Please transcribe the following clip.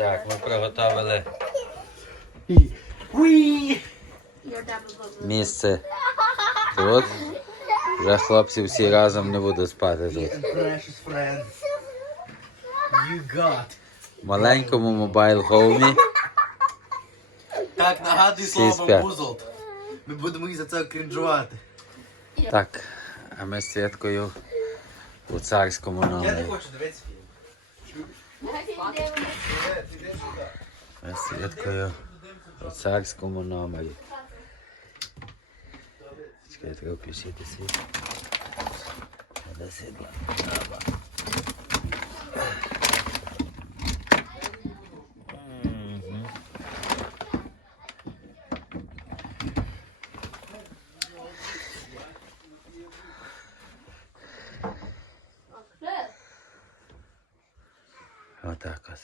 Так, ми приготовили місце тут. Вже хлопці всі разом не будуть спати тут. маленькому мобайл хоумі. Так, нагадуй слово бузолт. Ми будемо їх за це крінжувати. Так, а ми з Святкою у царському номері. Я не хочу дивитися фільм. Свідкою у царському номері. Чекай, треба включити світ. До сідла. Вот так вот.